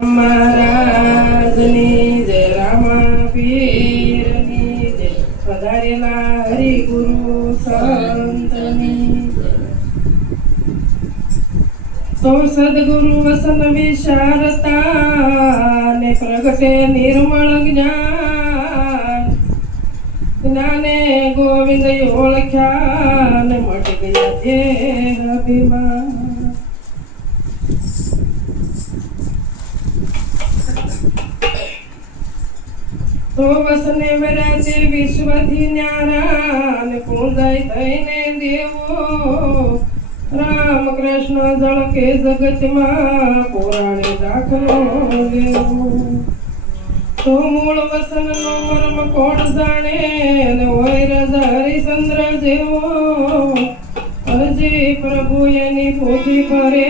મહારાજની જય રામા પીરની જય પધારેલા હરિ ગુરુ સંતની તો સદગુરુ વસન વિશારતા ને પ્રગટે નિર્મળ જ્ઞાને ગોવિંદ ઓળખ્યા ને મટી ગયા દેહ અભિમાન. તો વસને વિરાજે વિશ્વથી ન્યારા ને પૂજાય થઈને દેવો રામ કૃષ્ણ જળકે જગતમાં પુરાણે દાખલો લેવો. તો મૂળ વસનનો મર્મ કોણ જાણે ને હોય રાજા હરિચંદ્ર જેવો અરજી પ્રભુ એની પોથી કરે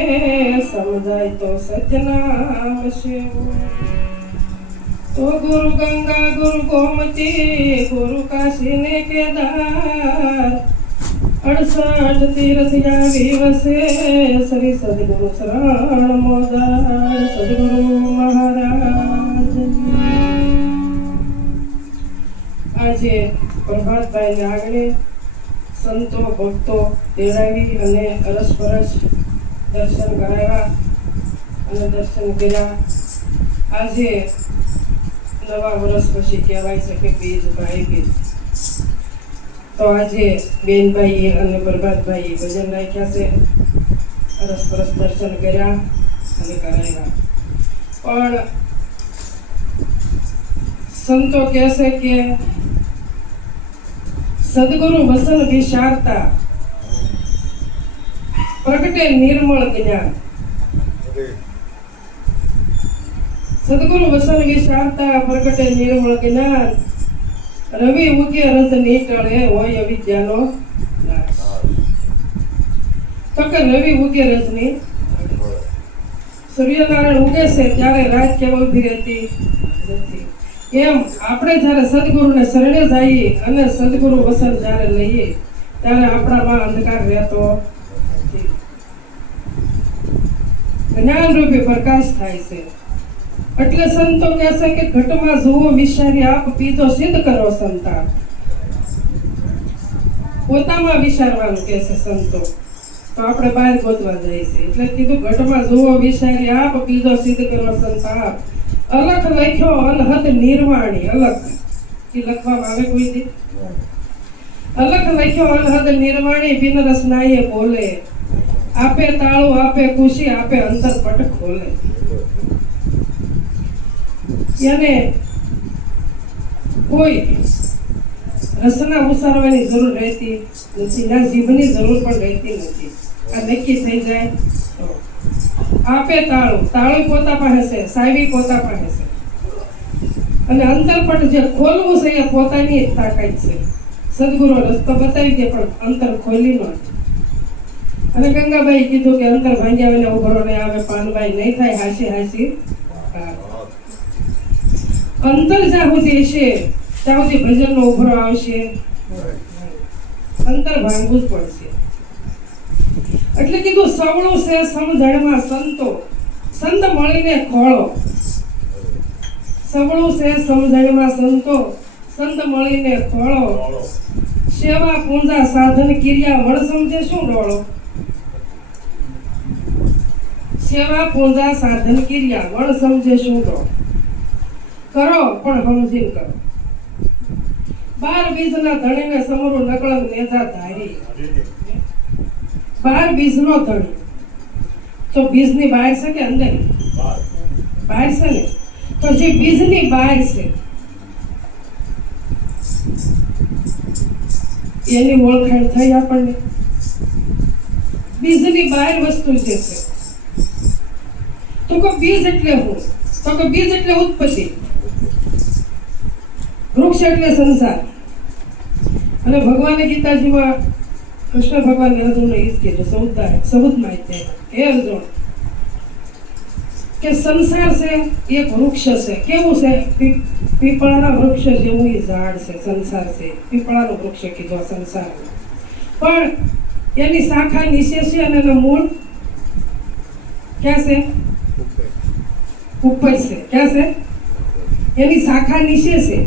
સમજાય તો સત્યનામ શિવ. તો ગુરુ ગંગા ગુરુ ગોમતી ગુરુ કાશી ને કેદાર 68 તીર્થ આવી વસે શ્રી સદગુરુ શરણ મોદાર સદગુરુ મહારાજ. આજે પ્રભાતભાઈ ને આગળ સંતો ભક્તો તેડાવી અને અરસપરસ દર્શન કરાવ્યા અને દર્શન કર્યા. આજે નવા વર્ષ પછી કહેવાય છે કે બીજ ભાઈ બીજ. તો આજે બેનભાઈએ અને પ્રભાતભાઈએ ભજન રાખ્યા છે, અરસપરસ દર્શન કર્યા અને કરાવ્યા. પણ સંતો કહે છે કે સદગુરુ વસન વિશારતા પ્રગટે નિર્મળ જ્ઞાન. સદગુરુ વસન વિશારતા પ્રગટે નિર્મળ જ્ઞાન રવિ ઉગે રસ નીકળે હોય અવિદ્યાનો નાશ. તો કે રવિ ઉગે રજની સૂર્યનારાયણ ઉગે છે ત્યારે રાત કેમ ઉભી રહેતી નથી. એમ આપણે જ્યારે સદગુરુને શરણે જઈએ અને સદગુરુ વસન જ્યારે લઈએ ત્યારે આપણામાં અંધકાર રહેતો નથી. જ્ઞાન રૂપી પ્રકાશ થાય છે. એટલે સંતો કહે છે કે ઘટમાં જુઓ વિચારી આપ પીધો સિદ્ધ કરો સંતા. પોતામાં વિચારવાનું કહે છે સંતો. તો આપણે બહાર ગોતવા જઈએ છીએ એટલે કીધું ઘટમાં જુઓ વિચારી આપ પીધો સિદ્ધ કરો સંતા. અલખ લખ્યો અનહદ નિર્વાણી. અલખ એ લખવામાં આવે કોઈ દી. અલખ લખ્યો અનહદ નિર્વાણી બિન રસનાએ બોલે. આપે તાળું આપે ખુશી આપે અંતરપટ ખોલે. એને કોઈ રસના ઉસારવાની જરૂર રહેતી નથી, ના જીભની જરૂર પણ રહેતી નથી. આ નક્કી થઈ જાય તો આપે તાળું. તાળું પોતા પાસે છે, સાયવી પોતા પાસે છે, અને અંતરપટ જે ખોલવું છે એ પોતાની જ તાકાત છે. સદગુરુ રસ્તો બતાવી દે પણ અંતર ખોલી ન. અને ગંગાબાઈ કીધું કે અંતર ભાંગ્યા વિના ઉભરો નહીં આવે. પાનબાઈ નહીં થાય હાસી હાસી. અંતર જ્યાં સુધી છે ત્યાં સુધી ભજનનો ઉભરો આવશે. અંતર ભાંગવું જ પડશે. એટલે કીધું સવળું છે સમજણમાં સંતો સંત મળીને ખોળો. સવળું છે સમજણમાં સંતો સંત મળીને ખોળો. સેવા પૂંજા સાધન ક્રિયા વળ સમજે શું ડોળો. સેવા પૂંજા સાધન ક્રિયા વળ સમજે શું ડોળો. કરો પણ સમજીને કરો. 12 બીજના ધણીને સમરું નકળંગ નેજા ધારી. 12 બીજનો ધણી તો બીજની બહાર છે કે અંદર? બહાર છે ને. તો જે બીજની બહાર છે એની ઓળખાણ થઈ આપણને. બીજની બહાર વસ્તુ જે છે તો કે બીજ એટલે હું? તો કે બીજ એટલે ઉત્પત્તિ, વૃક્ષ એટલે સંસાર. અને ભગવાને ગીતાજીમાં કૃષ્ણ ભગવાન અર્જુનને એ જ કીધું સૌદમાં હે અર્જુન કે સંસાર છે એક વૃક્ષ છે. કેવું છે? પીપળાના વૃક્ષ જેવું એ ઝાડ છે. સંસાર છે પીપળાનું વૃક્ષ કીધું સંસાર. પણ એની શાખા નીચે છે અને એનું મૂળ ક્યાં છે? ઉપર છે. ક્યાં છે? એની શાખા નીચે છે.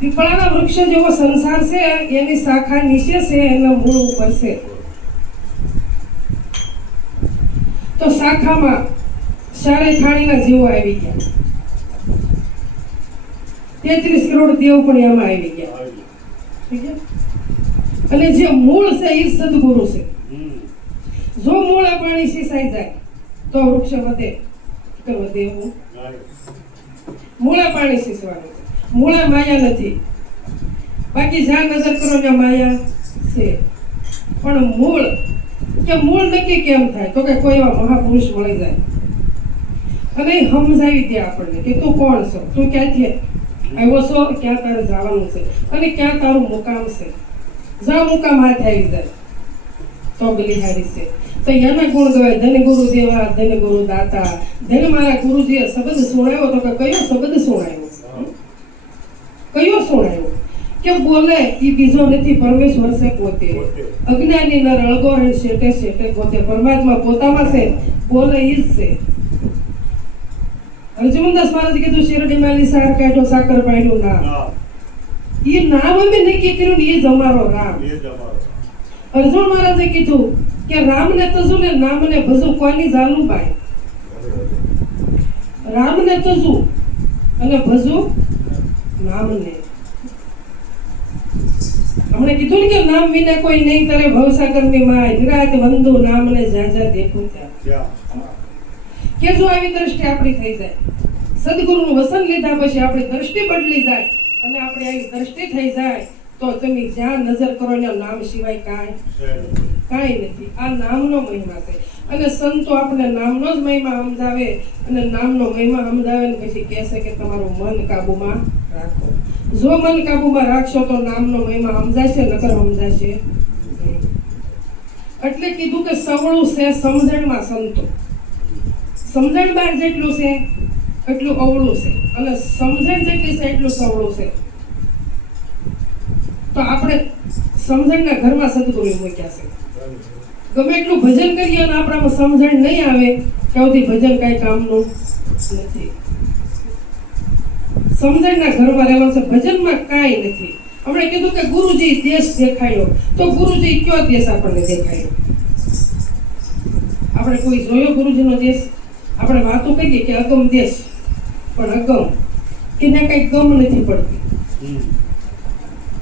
પીપળાના વૃક્ષ જેવો સંસાર છે, એની શાખા નીચે છે, એના મૂળ ઉપર છે. તો શાખામાં શાળે થાળીના જીવો આવી ગયા. 33 કરોડ દેવ પણ એમાં આવી ગયા. ઠીક છે? અને જે મૂળ છે એ સદગુરુ છે. જો મૂળ પાણી સિંચાઈ જાય તો વૃક્ષ વધે કે વધે એવું? મૂળે પાણી સિંચવાનું છે. મૂળે માયા નથી. બાકી જ્યાં નજર કરો ત્યાં માયા છે. પણ મૂળ નક્કી કેમ થાય? તો કે કોઈ એવા મહાપુરુષ મળી જાય અને સમજાવી દે આપણને કે તું કોણ છો, તું ક્યાંથી આવ્યો છો, ક્યાં તારે જવાનું છે અને ક્યાં તારું મુકામ છે. જ્યાં મુકામ હાથ આવી જાય તો બલિહારી છે. તો એના ગુણ ગવાય. ધન ગુરુ દેવા, ધન ગુરુ દાતા, ધન મારા ગુરુજીએ શબ્દ સુણાવ્યો. તો કે કયો શબ્દ સુણાવ્યો? કયો સુણાવ્યો? કે બોલે એ બીજો નથી, પરમેશ્વર છે પોતે. અજ્ઞાની નર અળગો રહે શેટે શેટે પોતે. પરમાત્મા પોતામાં છે, બોલે ઈ જ છે. અર્જુનદાસ મહારાજ કીધું શેરડીમાં લીસાર કાઢો સાકર પાડ્યું નામ. એ નામ અમે નક્કી કર્યું ને એ જ અમારો રામ. અર્જુન મહારાજે કીધું કે રામને તજુ ને નામને ભજુ. કોની જાલુબાઈ? રામને તજુ અને ભજુ નામને. हमने કીધું ને કે નામ વિના કોઈ નહીં તરે ભવસાગરની માય. નિરાત વંદુ નામને જાજા દેખું ત્યાં. કે જો આવી દ્રષ્ટિ આપણી થઈ જાય, સદગુરુનું વસન લીધા પછી આપણી દ્રષ્ટિ બદલી જાય અને આપણે આવી દ્રષ્ટિ થઈ જાય તો તમે જ્યાં નજર કરો ને નામ સિવાય કાંઈ નથી. આ નામનો મહિમા છે. અને સંતો આપણે નામનો જ મહિમા સમજાવે અને નામનો મહિમા સમજાવે ને પછી કહેશે કે તમારું મન કાબુમાં રાખો. જો મન કાબુમાં રાખશો તો નામનો મહિમા સમજાશે, નકર સમજાશે. એટલે કીધું કે સવળું છે સમજણમાં સંતો. સમજણ બાર જેટલું છે એટલું અવળું છે અને સમજણ જેટલી છે એટલું સવળું છે. તો આપણે સમજણના ઘરમાં સદગુરુ મૂક્યા છે. ગમે એટલું ભજન કરીએ અને આપણામાં સમજણ નહીં આવે ત્યાં સુધી ભજન કાંઈ કામનું નથી. સમજણના ઘરમાં રહેવાનું છે, ભજનમાં કાંઈ નથી. આપણે કીધું કે ગુરુજી દેશ દેખાયો, તો ગુરુજી કયો દેશ આપણને દેખાયો? આપણે કોઈ જોયો ગુરુજીનો દેશ? આપણે વાતો કરીએ કે અગમ દેશ, પણ અગમ કે ના કઈ ગમ નથી પડતી,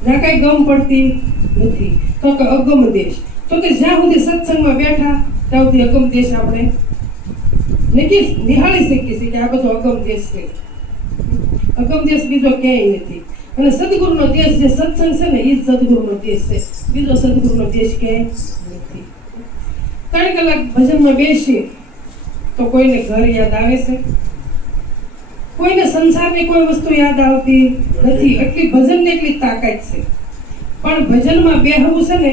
ના કઈ ગમ પડતી નથી. તો કે અગમ દેશ, તો કે જ્યાં સુધી સત્સંગમાં બેઠા ત્યાં સુધી અગમ દેશ આપણે નિહાળી શકીએ છીએ કે આ બધો અગમ દેશ છે. અગમ દેશ બીજો ક્યાંય નથી. અને સદગુરુનો દેશ જે સત્સંગ છે ને એ જ સદગુરુનો દેશ છે. બીજો સદગુરુનો દેશ ક્યાંય નથી. 3 કલાક ભજનમાં બેસીએ તો કોઈને ઘર યાદ આવે છે? કોઈને સંસારની કોઈ વસ્તુ યાદ આવતી નથી. એટલી ભજનની એટલી તાકાત છે. પણ ભજનમાં બેહવું છે ને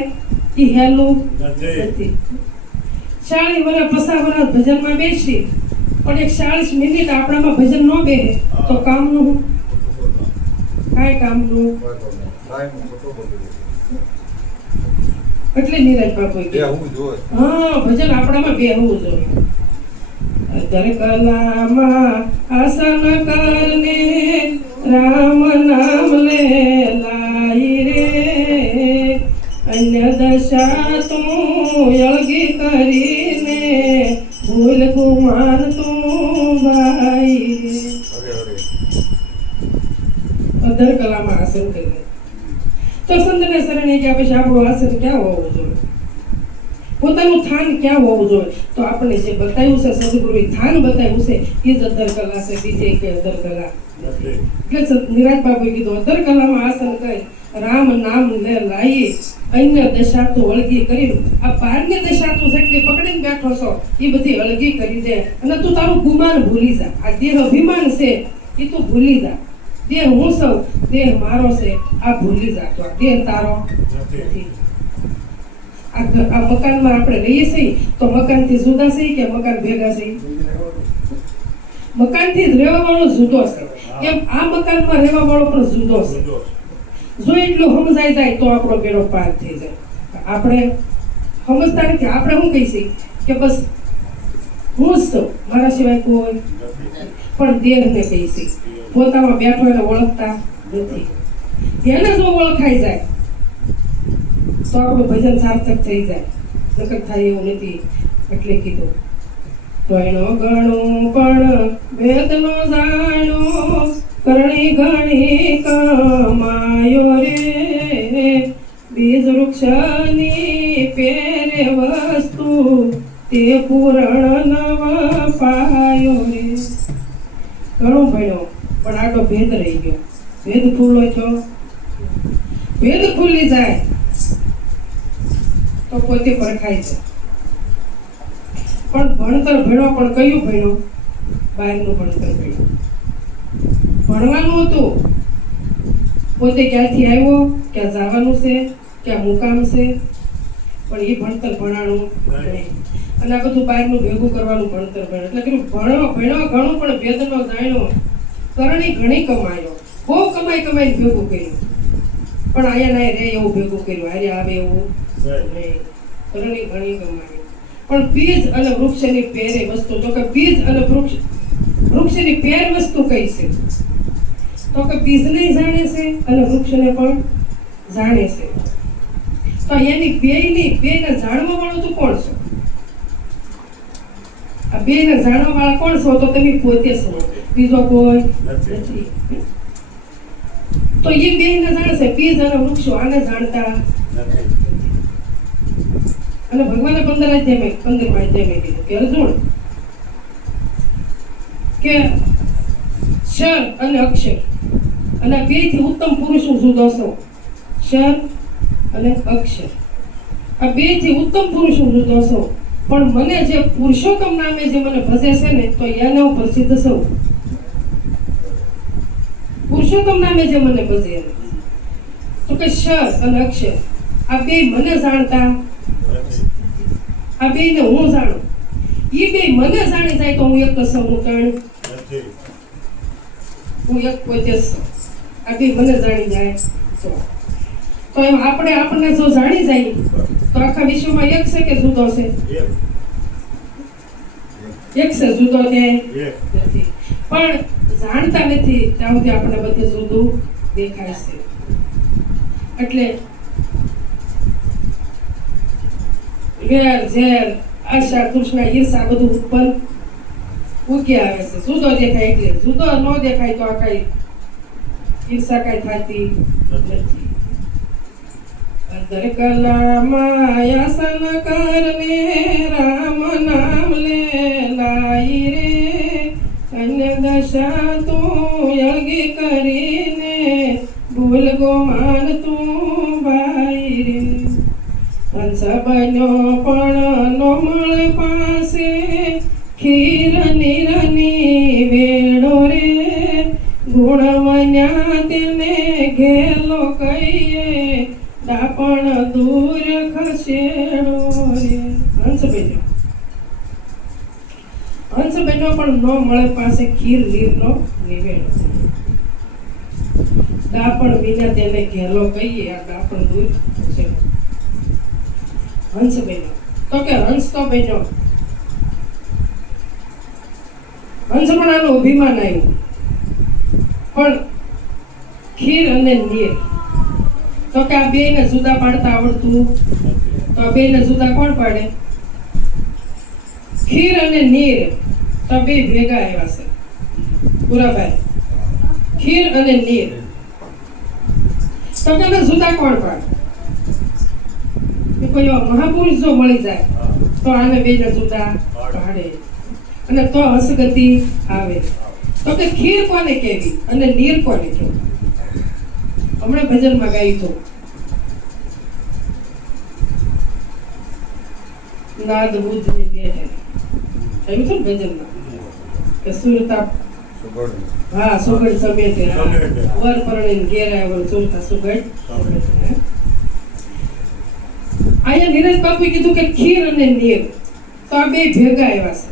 એ હેલું નથી. 40 વર્ષ 50 વર્ષ ભજનમાં બેસી પણ એક 40 મિનિટ આપણામાં ભજન ન બેસે તો કામનું કાંઈ કામનું. એટલે નિરાજ બાપુ હા ભજન આપણામાં બેહવું જોઈએ. અધર કલામાં આસન કરને રામ નામ લે લાઈ રે. અન્ય દશા તું અળગી કરીને ભૂલ ગુમાન તું ભાઈ રે. અધર કલામાં આસન કરીને તો સંતને શરણે ગયા પછી આપણું આસન ક્યાં હોવું જોઈએ? પોતાનું થાન ક્યાં હોવું જોઈએ? તો આપણે જે બતાવ્યું છે સદગુરુએ થાન બતાવ્યું છે એ જ અધર કલા છે. બીજે કઈ અધર કલા નથી. એટલે નિરાજ બાબુએ કીધું અધર કલામાં આસન કરી રામ નામ લે લાઈ અન્ય દશા તું અળગી કરી. આ પારની દશા તું જેટલી પકડીને બેઠો છો એ બધી અળગી કરી દે અને તું તારું ગુમાન ભૂલી જા. આ દેહ અભિમાન છે એ તું ભૂલી જા. દેહ હું સૌ, દેહ મારો છે આ ભૂલી જા. તો દેહ તારો નથી. આ મકાનમાં આપણે રહીએ છીએ તો મકાનથી જુદા છીએ કે મકાન ભેગા છીએ? મકાનથી રહેવા વાળો જુદો છે એમ આ મકાનમાં રહેવા વાળો પણ જુદો છે. જો એટલું સમજાઈ જાય તો આપણો બેડો પાર થઈ જાય. આપણે સમજતા નથી. આપણે શું કહીએ કે બસ હું જ છું, મારા સિવાય કોઈ પણ દેહને કહી છે. પોતામાં બેઠો એને ઓળખતા નથી. એને જો ઓળખાઈ જાય તો આપણું ભજન સાર્થક થઈ જાય, નકર થાય એવું નથી. એટલે કીધું તો એનો ગણું પણ વેદનો જાણો, કરણી ઘણી કમાયો રે, બીજ વૃક્ષની પેરે વસ્તુ તે પૂરણ નવ પાયો રે. ઘણું ભણ્યો પણ આટલો ભેદ રહી ગયો. ભેદ ખુલ્લો છો, ભેદ ખુલ્લી જાય તો પોતે પરખાય છે. પણ ભણતર ભણ્યો પણ કયું ભણ્યો? બહારનું ભણતર ભણ્યો. ભણવાનું હતું, પોતે ક્યાંથી આવ્યો, ક્યાં જવાનું છે, ક્યાં મુકામ છે, પણ એ ભણતર ભણાણું નહીં. અને આ બધું બહારનું ભેગું કરવાનું ભણતર ભણ્યો. એટલે કીધું ભણ્યો ઘણું પણ વેદનો જાણ્યો, કરણી ઘણી કમાયો. બહુ કમાઈને ભેગું કર્યું, પણ અહીંયા ના રે એવું ભેગું કર્યું, હારે આવે એવું નહીં. કરણી ઘણી કમાયો. પણ બીજ અને વૃક્ષની પેરે વસ્તુ, તો કે બીજ અને વૃક્ષની પેર વસ્તુ કઈ છે? તો કે બીજને જાણે છે અને વૃક્ષને પણ જાણે છે. તો એની બેયને જાણવા વાળું તો કોણ છે? આ બેયને જાણવા વાળા કોણ છો? તો તમે પોતે છો, બીજો કોઈ નથી. તો એ બેયને જાણે છે, બીજ અને વૃક્ષો આને જાણતા નથી. અને ભગવાને 15મા અધ્યાયમાં કીધું કે અર્જુન, કે ક્ષર અને અક્ષર, અને બેથી ઉત્તમ પુરુષ હું જુદો છું. ક્ષર અને અક્ષર, આ બેથી ઉત્તમ પુરુષ હું જુદો છું. પણ મને જે પુરુષોત્તમ નામે જે મને ભજે છે ને, તો એને હું પ્રસિદ્ધ છું. પુરુષોત્તમ નામે જે મને ભજે, તો કે ક્ષર અને અક્ષર આ બે મને જાણતા, આ બેને હું જાણું. એ બે મને જાણી જાય તો હું એક છું, હું જાણું, હું એક પોતે છું. આ બે મને જાણી જાય તો એમ આપણને જો જાણી જાય તો આખા વિશ્વમાં એક છે કે જુદો છે? એક છે, જુદો ક્યાંય નથી. પણ જાણતા નથી ત્યાં સુધી આપણને બધે જુદું દેખાય છે. એટલે વેર ઝેર આશા તૃષ્ણા ઈર્ષા બધું ઉત્પન્ન ઉગી આવે છે. જુદો દેખાય એટલે, જુદો ન દેખાય તો આ કઈ ઈર્ષા કઈ થતી નથી. અદર કલામાં આસન કરને રામ નામ લે લાઈ રે, અન્ય દશા તું યગી કરીને ભૂલ ગોમાન તું ભાઈ રે. હંસ બન્યો પણ નો મળ પાસે, ખીર નિરની વેડો રે, ગુણવન્યા તેને ઘેલો કહીએ, ડાપણ દૂર ખસેડો રે. હંસ બન્યો પણ નો મળે પાસે, ખીર નીરનો નિવેડો, ડાપણ વિના તેને ઘેલો કહીએ, આ ડાપણ દૂર ખસેડો. હંસ બન્યો તો કે હંસ તો બન્યો, હંસ પણ આનું અભિમાન આવ્યું. પણ ખીર અને નીર, તો કે આ બેને જુદા પાડતા આવડતું, તો આ બેને જુદા કોણ પાડે? ખીર અને નીર તો બે ભેગા આવ્યા છે. પુરાભાઈ, ખીર અને નીર તો કે જુદા કોણ પાડે? કોઈ મહાપુરુષ જો મળી જાય તો આને બેને જુદા પાડે, અને તો હસગતિ આવે. તો કે ખીર કોને કહેવી અને નીર કોને કહેવી? હમણાં ભજનમાં ગાયું હતું, નાદ બુદ્ધ ને બેઠે આવ્યું હતું ને ભજનમાં કે સુરતા, હા સુગડ સમેતે, વર પરણીને ઘેર આવ્યો સુરતા સુગડ. અહીંયા નીરજ બાપુએ કીધું કે ખીર અને નીર તો આ બે ભેગા આવ્યા છે.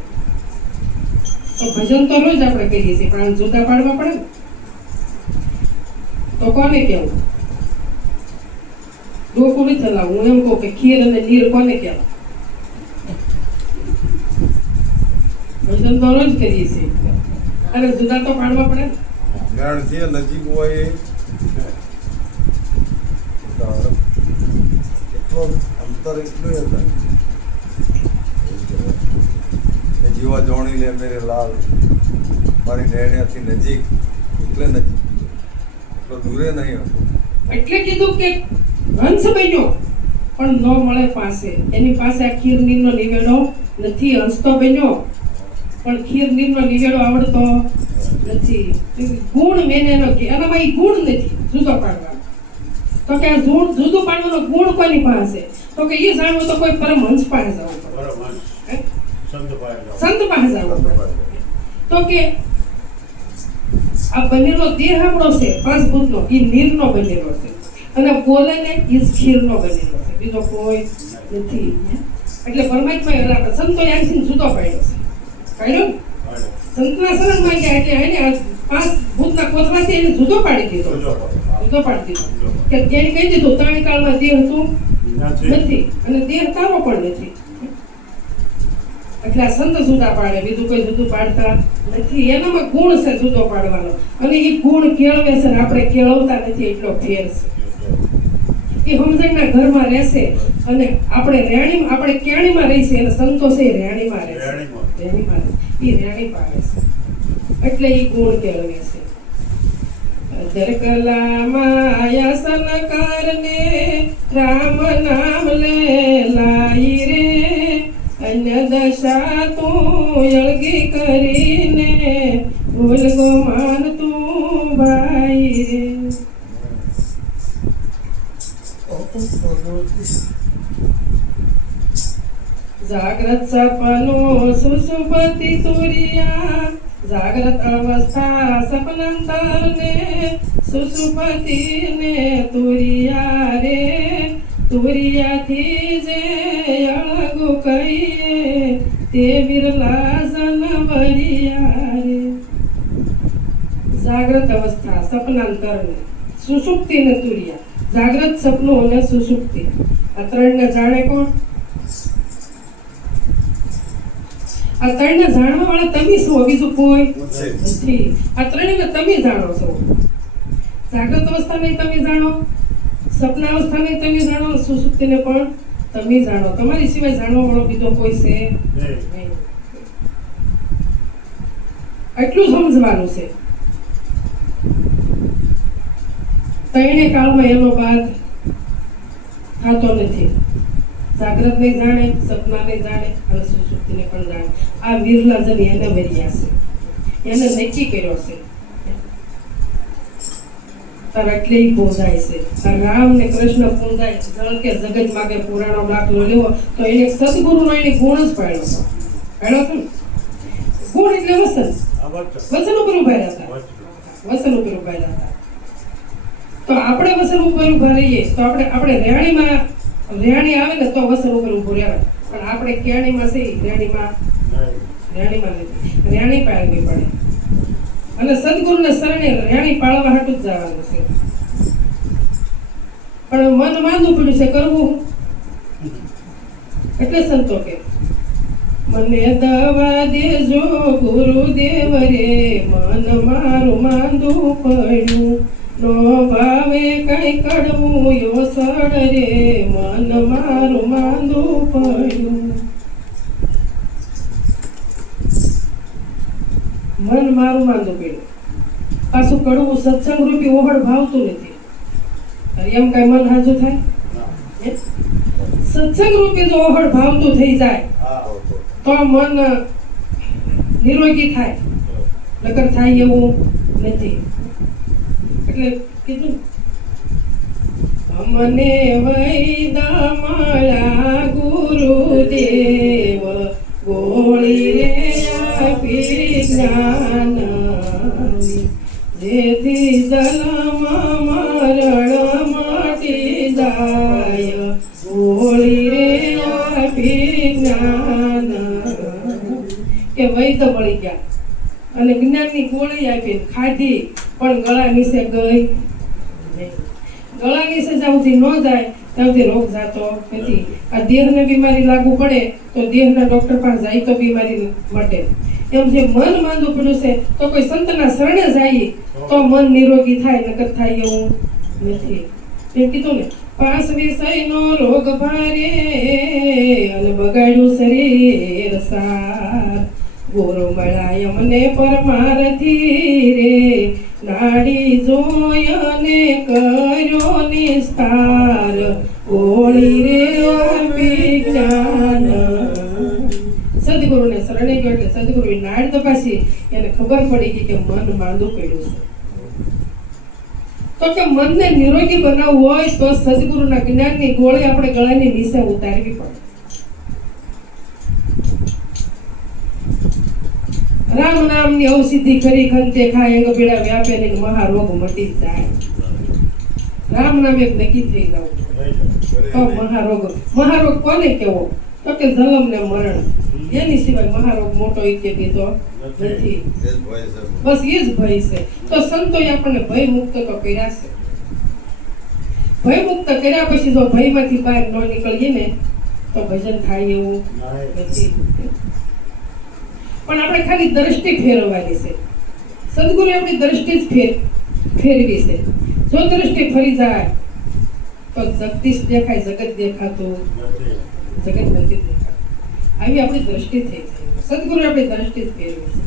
તો ભજન તો રોજ આપણે કહીએ છીએ, પણ જુદા પાડવા પડે ને. તો કોને કહેવું? ડોકું નથી હલાવું. હું એમ કહું કે ખીર અને નીર કોને કહેવાય? ભજન તો રોજ કરીએ છીએ અને જુદા તો પાડવા પડે ને. કારણ છે નજીક હોય એ એટલો અંતર એટલું હતા જીવા જોણી લે મેરે લાલ મારી નૈણ્યાથી નજીક એટલે નજીક એટલો દૂરે નહીં હતો. એટલે કીધું કે હંસ બન્યો પણ ન મળે પાસે, એની પાસે આ ખીર નીરનો નિવેડો નથી. હંસ તો બન્યો પણ ખીર નીરનો નિવેડો આવડતો નથી. ગુણ મેનેનો કે એનામાં એ ગુણ નથી જુદો પાડવાનો. તો કે આ જુદું પાડવાનો ગુણ કોની પાસે? તો કે એ જાણવું તો કોઈ પરમહંસ પાસે જવું પડે, સંત પાસે જવું પડે. તો કે આ બનેલો દેહ આપણો છે પંચભૂતનો, એ નીરનો બનેલો છે અને બોલે ને એ ખીરનો બનેલો છે, બીજો કોઈ નથી. એટલે પરમાત્મા સંતો યાદથી જુદો પાડ્યો છે. પાડ્યો સંતના શરણમાં ગયા એટલે એને પાંચ ભૂતના કોથળાથી એને જુદો પાડી દીધો. જુદો પાડી દીધો કે એને કહી દીધું ત્રણ કાળમાં દેહ તું નથી અને દેહ તારો પણ નથી. એટલે આ સંત જુદા પાડે, બીજું કોઈ જુદું પાડતા નથી. એનામાં ગુણ છે જુદો પાડવાનો અને એ ગુણ કેળવે છે ને આપણે કેળવતા નથી, એટલો ફેર છે. એ સમજણના ઘરમાં રહેશે અને આપણે ક્યાણીમાં રહીશે અને સંતો છે એ રેણીમાં રહેશે. રેણીમાં એ રેણી પાડે છે એટલે એ ગુણ કેળવે છે. દરકલા માયા સનકારને રામ નામ લે લાઈ રે, અન્ય દશા તું અળગી કરીને ભૂલ ગો માન તું ભાઈ રે. જાગ્રત સપનું સુષુપ્તિ તુરિયા, જાગ્રત અવસ્થા સપનંતર ને સુષુપ્તિ ને તુરિયા રે, તુરિયાથી જે અળગુ કહીએ તે વિરલા જનવરિયા રે. જાગ્રત અવસ્થા સપનાંતર ને સુષુપ્તિ ને તુરિયા, જાગ્રત સપનું અને સુષુપ્તિ આ ત્રણને જાણે કોણ? આ ત્રણને જાણવા વાળા તમે છો, બીજું કોઈ નથી. આ ત્રણેયને તમે જાણો છો. જાગ્રત અવસ્થાને તમે જાણો, સપના અવસ્થાને તમે જાણો, સુષુપ્તિને પણ તમે જાણો. તમારી સિવાય જાણવા વાળો બીજો કોઈ છે નહીં. એટલું સમજવાનું છે. ત્રણે કાળમાં એનો બાદ થતો નથી. જાગ્રત ને જાણે, સપના ને જાણે અને સુષુપ્તિને પણ જાણે. આ વિરલા જન એને વર્યા છે, એને નક્કી કર્યો છે. તાર એટલે પૂંજાય છે. રામ ને કૃષ્ણ પૂંજાય જળ કે જગત માગે પુરાણો દાખલો લેવો તો એને સદગુરુનો એને ગુણ જ પાડ્યો હતો. પાડ્યો હતો ને ગુણ એટલે વસન, વસન ઉપર ઉભા હતા, વસન ઉપર ઉભા હતા. તો આપણે વસન ઉપર ઉભા રહીએ તો આપણે રેહાણી આવે ને તો વસન ઉપર ઉભું રહેવાય, પણ આપણે ક્યાણીમાં છે રેહાણીમાં નથી. રેહાણી પાળવી પડે અને સદગુરુને શરણે રેહાણી પાળવા હાટું જ જવાનું છે. પણ મન માંદું પડ્યું છે, કરવું એટલે સંતો કે મને દવા દેજો ગુરુદેવ રે, મન મારું માંદું પડ્યું, નો ભાવે કઈ કડવું યો સડ રે, મન મારું માંદું પડ્યું. મન મારું માંદું પડ્યું, પાછું કડવું સત્સંગ રૂપી ઓહળ ભાવતું નથી. એમ કઈ મન હાજુ થાય? સત્સંગ રૂપી જો ઓહળ ભાવતું થઈ જાય તો મન નિરોગી થાય, નકર થાય એવું નથી. એટલે કીધું અમને વૈદા મળ્યા ગુરુદેવ, ગોળી રે આપી જ્ઞાન, જેથી જન્મ મરણ મટી જાય, ગોળી રે આપી જ્ઞાન. કે વૈદ મળી ગયા અને જ્ઞાનની ગોળી આપી ખાધી પણ ગળા નીચે ગઈ નહીં. ગળા નીચે જ્યાંથી ન જાય ત્યાંથી રોગ જાતો નથી. આ દેહને બીમારી લાગુ પડે તો દેહના ડોક્ટર પાસે જાય તો બીમારી મટે. એમ જે મન માંદું પડ્યું છે તો કોઈ સંતના શરણે જાય તો મન નિરોગી થાય, નકર થાય એવું નથી. એમ કીધું ને, 5 વિષયનો રોગ ભારે અને બગાડ્યું શરીર સાર, ગુરુ મળાય મને પરમારથી રે, નાડી જોય અને કર્યો નિસ્તાર, ઓળી રે વિજ્ઞાન. સદગુરુને શરણે ગયો એટલે સદગુરુએ નાડ તપાસી, એને ખબર પડી ગઈ કે મન માંદું પડ્યું છે. તો કે મનને નિરોગી બનાવવું હોય તો સદગુરુના જ્ઞાનની ગોળી આપણે ગળાની નીચે ઉતારવી પડે. રામ નામની ઔષધિ કરી ખંતે ખાય, અંગ પીડા વ્યાપે ને મહારોગ મટી જાય. રામ નામ એક નક્કી થઈ જવું તો મહારોગ કોને કેવો? તો કે જન્મ ને મરણ, એની સિવાય મહારોગ મોટો કે બીજો નથી. બસ એ જ ભય છે. તો સંતોએ આપણને ભય મુક્ત તો કર્યા છે. ભય મુક્ત કર્યા પછી જો ભયમાંથી બહાર ન નીકળીએ ને તો ભજન થાય એવું નથી. પણ આપણે ખાલી દ્રષ્ટિ ફેરવવાની છે. સદગુરુ આપણી દ્રષ્ટિ જ ફેરવી છે. જો દ્રષ્ટિ ફરી જાય તો જગદીશ દેખાય, જગત દેખાતું જગત નથી દેખાતું. આવી આપણી દ્રષ્ટિ થઈ જાય. સદગુરુ આપણી દ્રષ્ટિ જ ફેરવી છે.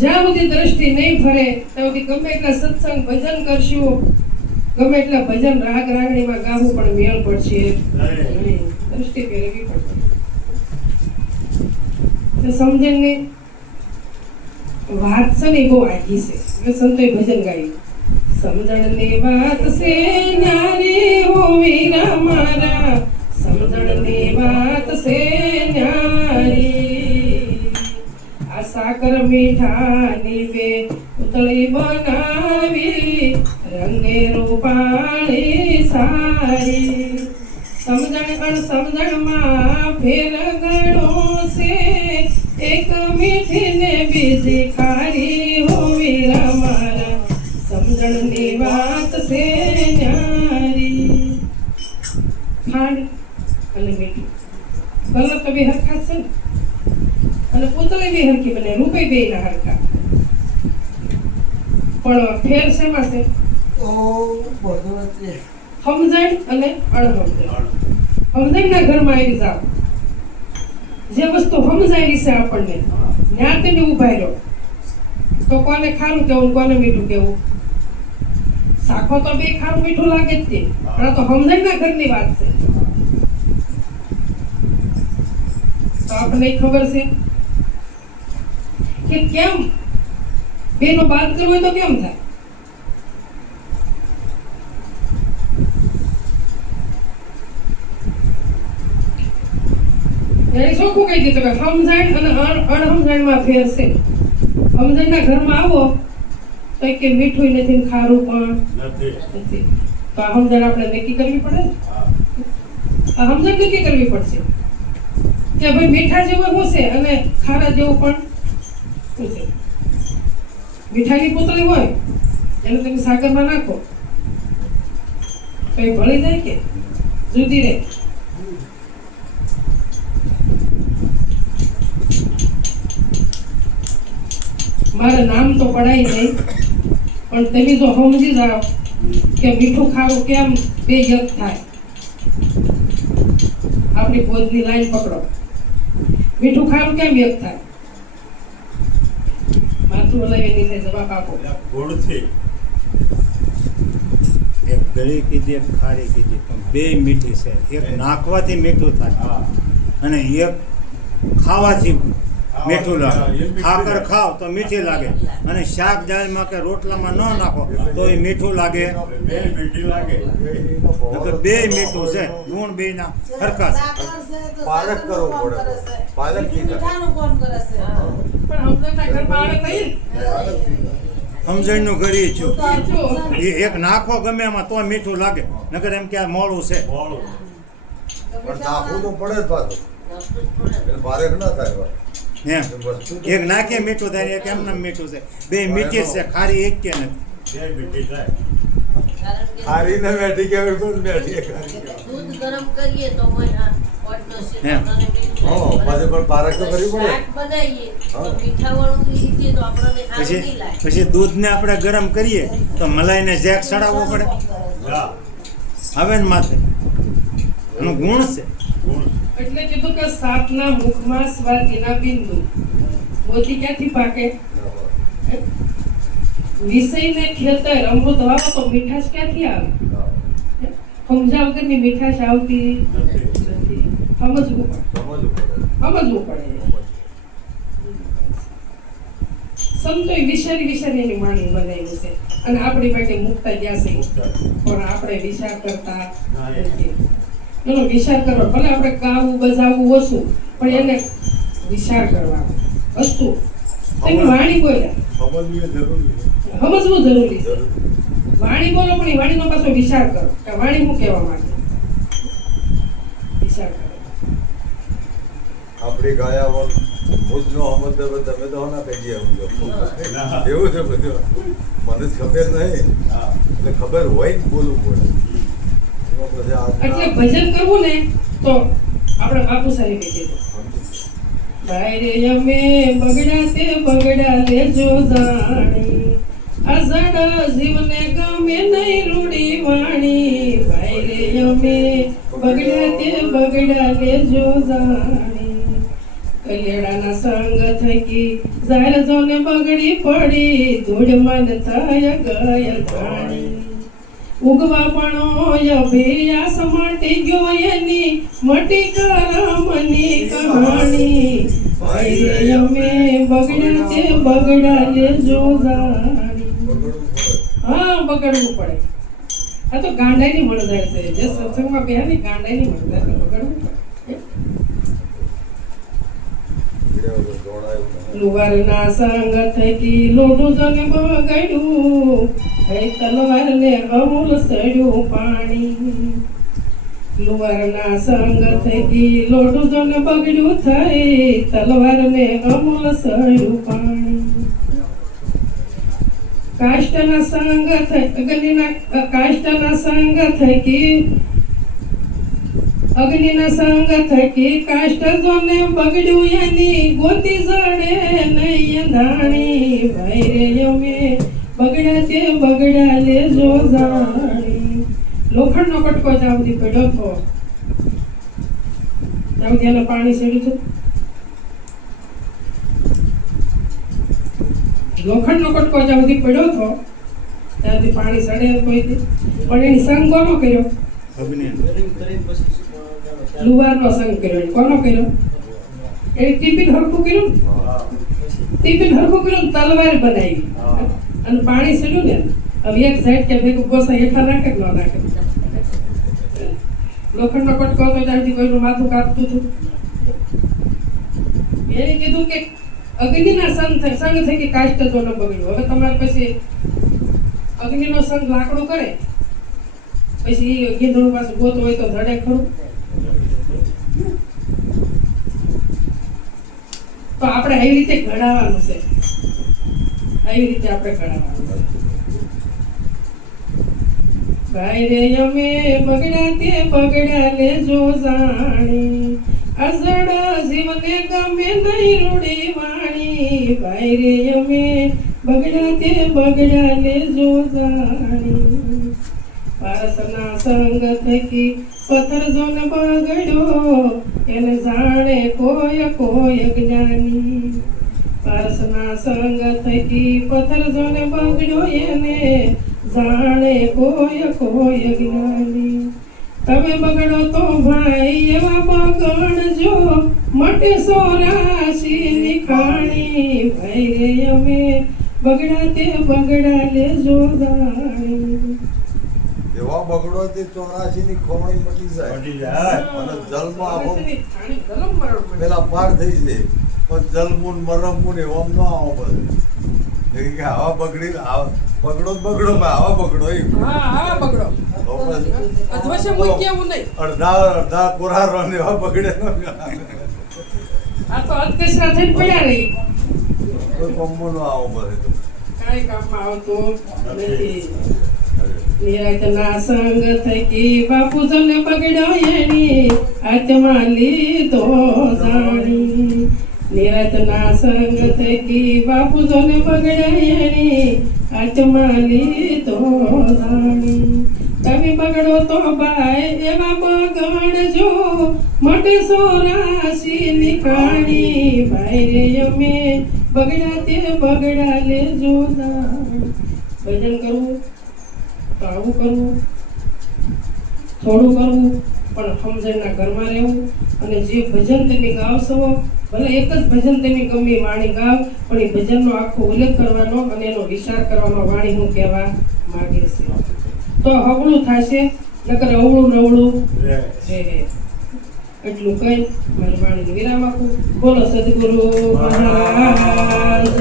જ્યાં સુધી દ્રષ્ટિ નહીં ફરે ત્યાં સુધી ગમે એટલા સત્સંગ ભજન કરશું, ગમે એટલા ભજન રાગ રાગણીમાં ગાવું પણ મેળ પડશે નહીં. દ્રષ્ટિ ફેરવી પડશે. સમજણની વાત છે ને બહુ આઘી છે. એટલે સંતોએ ભજન ગાયું, સમજણની વાત છે ન્યારી હો વીરા મારા, સમજણની વાત છે ન્યારી, આ સાકર મીઠાની બે ઉતળી બનાવી, રંગે રૂપાળી સારી, સમજણ અણસમજણમાં ફેર ગણો છે, એક મીઠી ને બીજી ખારી હો વીરા મારા, સમજણની વાત છે ન્યારી. ખાંડ અને મીઠું કલર તો બે હરખા છે ને, અને પૂતળી બે હરખી બને, રૂપે બે ના હરખા, પણ ફેર શેમાં છે? સમજણ અને અણસમજણ. સમજણના ઘરમાં આવી જાવ, જે વસ્તુ સમજાયેલી છે આપણને ત્યાં તમે ઉભા રહ્યો તો કોને ખારું કેવું, કોને મીઠું કેવું? શાખો તો બે ખારું મીઠું લાગે જ તે, પણ આ તો સમજણના ઘરની વાત છે. તો આપણને ખબર છે કે કેમ બેનો બાદ કરવો હોય તો કેમ થાય? એને ચોખ્ખું કહી દીધું કે સમજણ અને અણસમજણમાં ફેર છે. સમજણના ઘરમાં આવો તો કે મીઠું નથી ને ખારું પણ નથી. તો આ સમજણ આપણે નક્કી કરવી પડે ને. આ સમજણ નક્કી કરવી પડશે કે ભાઈ મીઠા જેવું શું છે અને ખારા જેવું પણ શું છે. મીઠાની પૂતળી હોય એને તમે સાગરમાં નાખો તો એ ભળી જાય કે જુદી રહે. મારે નામ તો પડાય નહીં, પણ તમે જો સમજી જાઓ કે મીઠું ખારું કેમ બે એક થાય. આપણી પોતની લાઈન પકડો, મીઠું ખારું કેમ એક થાય? માથું હલાવી નહીં થાય, જવાબ આપો. ગોળથી એક ગળી કીધી, એક ખારી કીધી, પણ બે મીઠી છે. એક નાખવાથી મીઠું થાય અને એક ખાવાથી મીઠું લાગે. ખાકર ખાવ તો મીઠી લાગે અને શાક દાળમાં કે રોટલામાં ન નાખો તો એ મીઠું લાગે, બે મીઠું છે. ગુણ બે ના સરખા છે. પાલક કરવો પડે, પાલક સમજણનું કરી છું. એ એક નાખો ગમે એમાં તો મીઠું લાગે, નકર એમ કે આ મોળું છે. પણ નાખવું તો પડે જ પાછું, પાલક ના થાય. એમ એક નાખીએ મીઠું થાય, એક એમને મીઠું છે. બે મીઠી છે, ખારી એક કે નથી. ખારી ને મેઠી કેવી પણ મેઠી દૂધ ગરમ કરીએ તો હોય આ ઓટનો શીરો અને મીઠું પાછું પણ પારખ તો કરવી પડે. શાક બનાવીએ તો હા. મીઠાવાળું લીધીએ તો આપણને સારું પછી નહીં લાગે. પછી દૂધને આપણે ગરમ કરીએ તો મલાઈને ઝેક ચડાવવો પડે હવે ને માથે એનો ગુણ છે. એટલે કીધું કે સાપના મુખમાં સ્વાતિના બિંદુ. મોતી ક્યાંથી પાકે? વિષયને ખેતર અમૃત વાવો તો મીઠાશ ક્યાંથી આવે? સમજા વગરની મીઠાશ આવતી નથી. સમજવું પડે. સમજો વિચારી એની વાણી બનાવ્યું છે અને આપણી માટે મુકતા ગયા છે પણ આપણે વિચાર કરતા નથી. એનો વિચાર કરવો, ભલે આપણે ગાવું બજાવવું ઓછું પણ એને વિચાર કરવાનો વસ્તુ એની વાણી બોલ્યા સમજવું જરૂરી છે. વાણી બોલો પણ એ વાણીનો પાછો વિચાર કરો કે વાણી શું કહેવા માંગે. વિચાર કરો. આપણી ગાયા મુજ નો અમદ તમે તો ના કહી ગયા એવું છે બધું. મને જ ખબર નહીં એટલે ખબર હોય ને બોલવું પડે. એમાં પછી એટલે આજના ભજન કરવું ને તો આપણે બાપુ સાહેબે કીધું ભાઈ રે અમે બગડા તે બગડા લેજો જાણી અઝડ જીવને ગમે નહીં રૂડી વાણી ભાઈ રે અમે બગડા તે બગડા લેજો જાણી કલ્યાણાના સંગ થકી ઝાર જોને બગડી પડી ધૂળ મન થાય ગય જાણી ઉગવા પણો અભ્યાસ માટે ગયો એની મટી કરમની કહાણી ભાઈ રે અમે બગડા તે બગડા લેજો જાણી. હા બગડવું પડે. આ તો ગાંડાઈની મળદાર છે. જે સત્સંગમાં બેહે ને ગાંડાઈની મળદાર છે. બગડવું પડે. લુવારના સંગ થકી લોઢું જને બગડ્યું હે તલવારને અમૂલ સડ્યું પાણી. લુવારના સંગ થકી લોઢું જને બગડ્યું થઈ તલવારને અમૂલ સડ્યું પાણી. કાષ્ટના સંગ કાષ્ટના સંગ થકી અગ્નિના સંગ થકી કાષ્ટ જોને બગડ્યું એની ગોતી જડે નહીં ધાણી ભાઈ રે અમે બગડા તે બગડા લેજો જાણી. લોખંડનો કટકો જાવથી પડ્યો હતો જાવથી એને પાણી ચડ્યું હતું. લોખંડનો કટકો જાવથી પડ્યો હતો ત્યાંથી પાણી ચડે કોઈથી પણ એની સંગ કોનો કર્યો? લુવારનો સંગ કર્યો. કોનો કર્યો? એ ટિફિન હરખું કર્યું. ટિફિન હરખું કર્યું તલવાર બનાવી અને પાણી ચડ્યું ને હવે એક સાઈડ કે ભેગું ગોસા હેઠા નાખે કે ન નાખે. લોખંડનો કટકો હતો ત્યાંથી કોઈનું માથું કાપતું હતું. એને કીધું કે અગ્નિના સંગ થકી કાષ્ટ જો ન બગડ્યું. હવે તમારે પછી અગ્નિનો સંગ લાકડું કરે પછી ગીંધણું પાછું ગોતો હોય તો ધડે ખરું. તો આપણે આવી રીતે ઘડાવાનું છે. આવી રીતે આપણે ઘડાવાનું છે. ભાઈ રે અમે બગડા તે બગડા લેજો જાણી અઝડ જીવને ગમે નહીં રૂડી વાણી ભાઈ રે અમે બગડા તે બગડા લેજો જાણી. પારસના સંગ થકી પથ્થર જોને બગડ્યો એને જાણે કોઈ જ્ઞાની. પારસના સંગ થકી પથ્થર જોને બગડ્યો એને જાણે કોઈ જ્ઞાની. તમે બગડો તો ભાઈ એવા બગડજો મટે 84 ની ખાણી ભાઈ રે અમે બગડા તે બગડા લેજો જાણી. એવા બગડો તે 84 ની ખોમણી મટી જાય અને જલમાં આવો પેલા પાર થઈ જાય પણ જલમુન મરમુન એવા ન આવો બધે. એટલે કે આવા બગડી બગડો આવા બગડો અડધા કોરારો ને એવા બગડે આ તો અતકસરા થઈને પડ્યા રહી. કોઈ કોમો ન આવો બધે તો કાંઈ કામમાં આવતો નથી. નિરાતના સંગ થકી બાપુજન બગડ્યો એની આત્મા લીધો જાણી નિરાતના સંગ થકી બાપુજન બગડ્યો એની આત્મા લીધો જાણી તમે બગડો તો ભાઈ એવા બગડજો મટે સોરાશી નિકાણી ભાઈ રે અમે બગડ્યા તે બગડા લેજો ભજન કરવું તો આવું કરવું થોડું કરવું પણ સમજણના ઘરમાં રહેવું અને જે ભજન તમે ગાવશો ભલે એક જ ભજન તમે ગમે વાણી ગાવ પણ એ ભજનનો આખો ઉલ્લેખ કરવાનો અને એનો વિચાર કરવાનો વાણી હું કહેવા માંગે છે તો હવળું થશે નકર અવળું નવળું રહે એટલું કઈ મારી વાણીને વિરામ આપું બોલો સદગુરુ મહારાજ